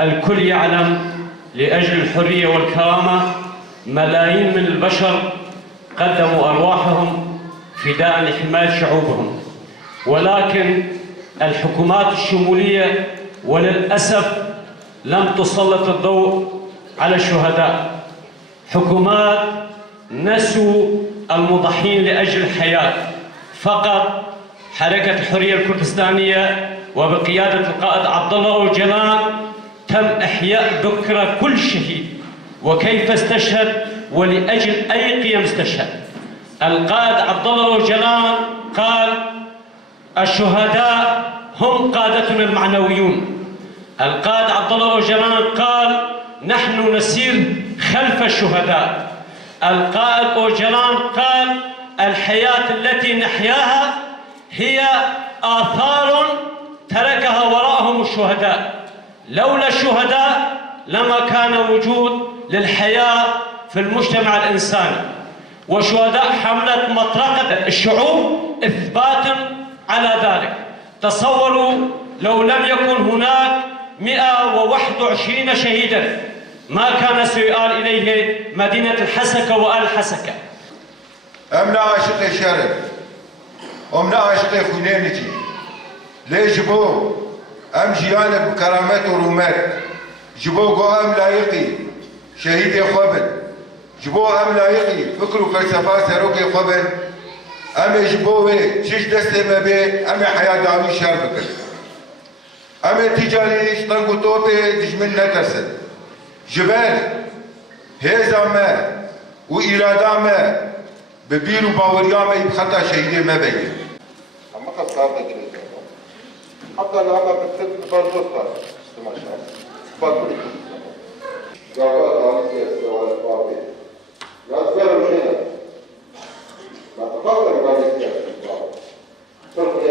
الكل يعلم لأجل الحرية والكرامة ملايين من البشر قدموا أرواحهم فداء لحماية شعوبهم، ولكن الحكومات الشمولية وللأسف لم تسلط الضوء على الشهداء. حكومات نسوا المضحين لأجل الحياة. فقط حركة الحرية الكردستانية وبقيادة القائد عبد الله أوجلان تم إحياء ذكرى كل شهيد وكيف استشهد ولأجل أي قيم استشهد. القائد عبد الله أوجلان قال: الشهداء هم قادتنا المعنويون. القائد عبد الله أوجلان قال: نحن نسير خلف الشهداء. القائد أوجلان قال: الحياة التي نحياها هي آثار تركها وراءهم الشهداء. لولا الشهداء لما كان وجود للحياة في المجتمع الإنساني. وشهداء حملة مطرقة الشعوب إثباتا على ذلك. تصوروا لو لم يكن هناك 121 شهيدا ما كان سيؤال إليه مدينة الحسكة وآل حسكة. أمنا عاشق شرف أمنا عاشق خنينتي ليش بو أم جيانك بكرامات ورومات جبو قو أم لايقي شهيد خوبن جبو أم لايقي فكر وفلسفة سروقي خوبن أم جبوه شش دستي ما بي أم حياة داوي شرفك أم تجاري شطنقو توبي دجمن نترسل جبال هيزا ما وإرادة ما ببير وباوريا ما يبخطى شهيدي ما بيه أما خسارة جريدة حتى لما بتسد بالبصر ما شاء الله تفضل جاوبت على السؤال الفاضي لا تسألوا شيئا ما تفضل بعد السؤال فرق